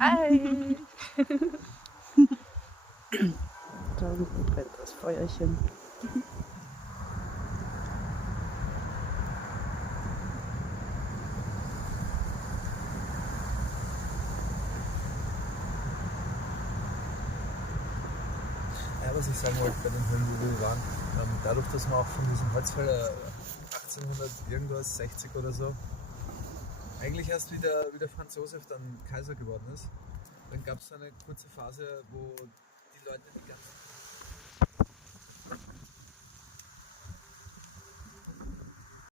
Hi! Da unten brennt das Feuerchen. Ja, was ich sagen wollte bei den Höhlen, wo wir waren, dadurch, dass wir auch von diesem Holzfäller 1800 irgendwas, 60 oder so, eigentlich erst wie der Franz Josef dann Kaiser geworden ist, dann gab es eine kurze Phase, wo die Leute die ganzen